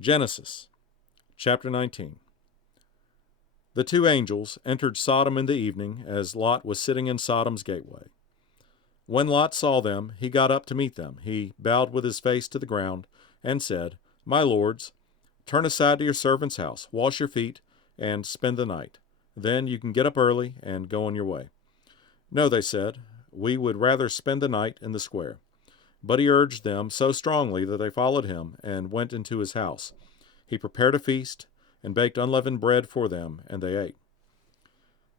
Genesis chapter 19. The two angels entered Sodom in the evening, as Lot was sitting in Sodom's gateway. When Lot saw them, he got up to meet them. He bowed with his face to the ground and said, "My lords, turn aside to your servant's house, wash your feet, and spend the night. Then you can get up early and go on your way." "No," they said, "we would rather spend the night in the square." But he urged them so strongly that they followed him and went into his house. He prepared a feast and baked unleavened bread for them, and they ate.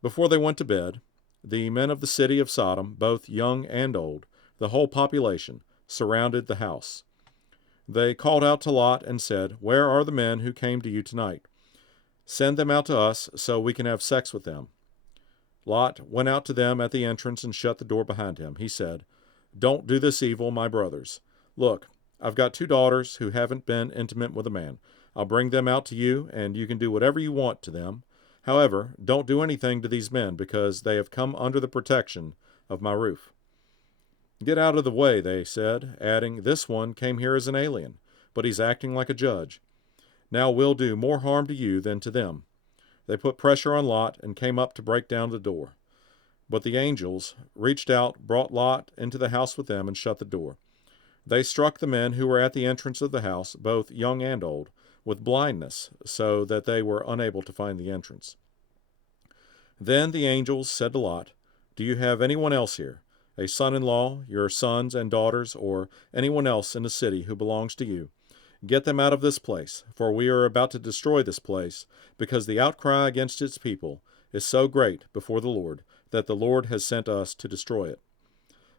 Before they went to bed, the men of the city of Sodom, both young and old, the whole population, surrounded the house. They called out to Lot and said, "Where are the men who came to you tonight? Send them out to us so we can have sex with them." Lot went out to them at the entrance and shut the door behind him. He said, "Don't do this evil, my brothers. Look, I've got 2 daughters who haven't been intimate with a man. I'll bring them out to you, and you can do whatever you want to them. However, don't do anything to these men, because they have come under the protection of my roof." "Get out of the way," they said, adding, "This one came here as an alien, but he's acting like a judge. Now we'll do more harm to you than to them." They put pressure on Lot and came up to break down the door. But the angels reached out, brought Lot into the house with them, and shut the door. They struck the men who were at the entrance of the house, both young and old, with blindness, so that they were unable to find the entrance. Then the angels said to Lot, "Do you have anyone else here, a son-in-law, your sons and daughters, or anyone else in the city who belongs to you? Get them out of this place, for we are about to destroy this place, because the outcry against its people is so great before the Lord, that the Lord has sent us to destroy it."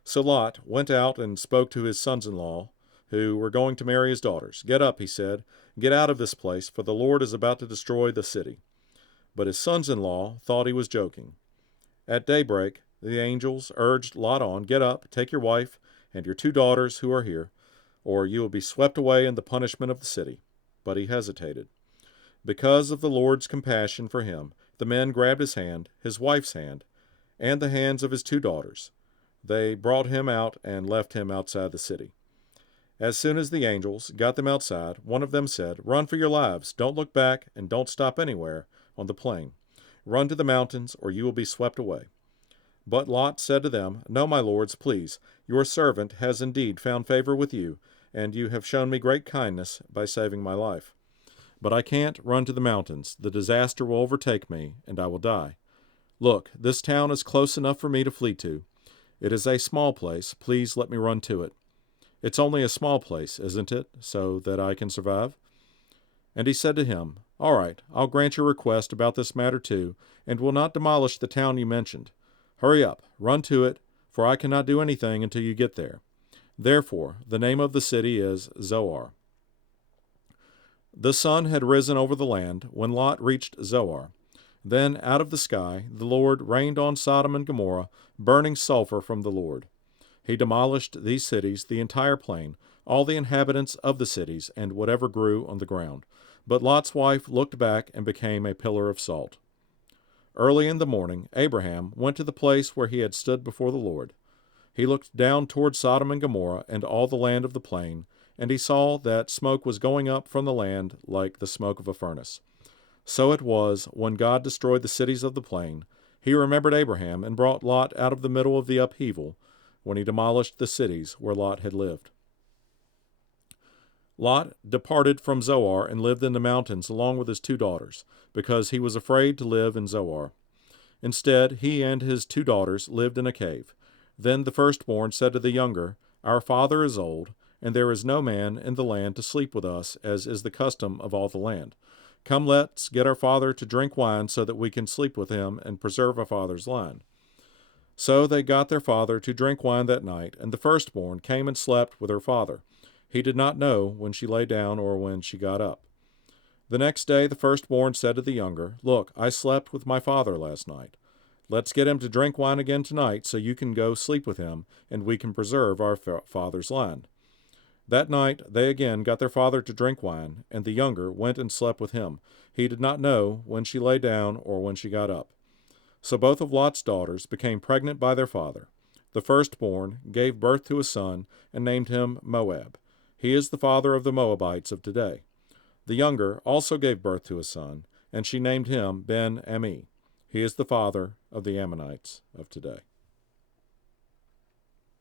So Lot went out and spoke to his sons-in-law, who were going to marry his daughters. "Get up," he said, "get out of this place, for the Lord is about to destroy the city." But his sons-in-law thought he was joking. At daybreak, the angels urged Lot on, "Get up, take your wife and your 2 daughters who are here, or you will be swept away in the punishment of the city." But he hesitated. Because of the Lord's compassion for him, the men grabbed his hand, his wife's hand, and the hands of his 2 daughters. They brought him out and left him outside the city. As soon as the angels got them outside, one of them said, "Run for your lives. Don't look back and don't stop anywhere on the plain. Run to the mountains, or you will be swept away." But Lot said to them, "No, my lords, please. Your servant has indeed found favor with you, and you have shown me great kindness by saving my life. But I can't run to the mountains. The disaster will overtake me, and I will die. Look, this town is close enough for me to flee to. It is a small place. Please let me run to it. It's only a small place, isn't it, so that I can survive?" And he said to him, "All right, I'll grant your request about this matter too, and will not demolish the town you mentioned. Hurry up, run to it, for I cannot do anything until you get there." Therefore, the name of the city is Zoar. The sun had risen over the land when Lot reached Zoar. Then out of the sky the Lord rained on Sodom and Gomorrah burning sulfur from the Lord. He demolished these cities, the entire plain, all the inhabitants of the cities, and whatever grew on the ground. But Lot's wife looked back and became a pillar of salt. Early in the morning, Abraham went to the place where he had stood before the Lord. He looked down toward Sodom and Gomorrah and all the land of the plain, and he saw that smoke was going up from the land like the smoke of a furnace. So it was, when God destroyed the cities of the plain, he remembered Abraham and brought Lot out of the middle of the upheaval, when he demolished the cities where Lot had lived. Lot departed from Zoar and lived in the mountains along with his 2 daughters, because he was afraid to live in Zoar. Instead, he and his 2 daughters lived in a cave. Then the firstborn said to the younger, "Our father is old, and there is no man in the land to sleep with us, as is the custom of all the land. Come, let's get our father to drink wine so that we can sleep with him and preserve our father's line." So they got their father to drink wine that night, and the firstborn came and slept with her father. He did not know when she lay down or when she got up. The next day the firstborn said to the younger, "Look, I slept with my father last night. Let's get him to drink wine again tonight so you can go sleep with him, and we can preserve our father's line." That night they again got their father to drink wine, and the younger went and slept with him. He did not know when she lay down or when she got up. So both of Lot's daughters became pregnant by their father. The firstborn gave birth to a son and named him Moab. He is the father of the Moabites of today. The younger also gave birth to a son, and she named him Ben-Ammi. He is the father of the Ammonites of today.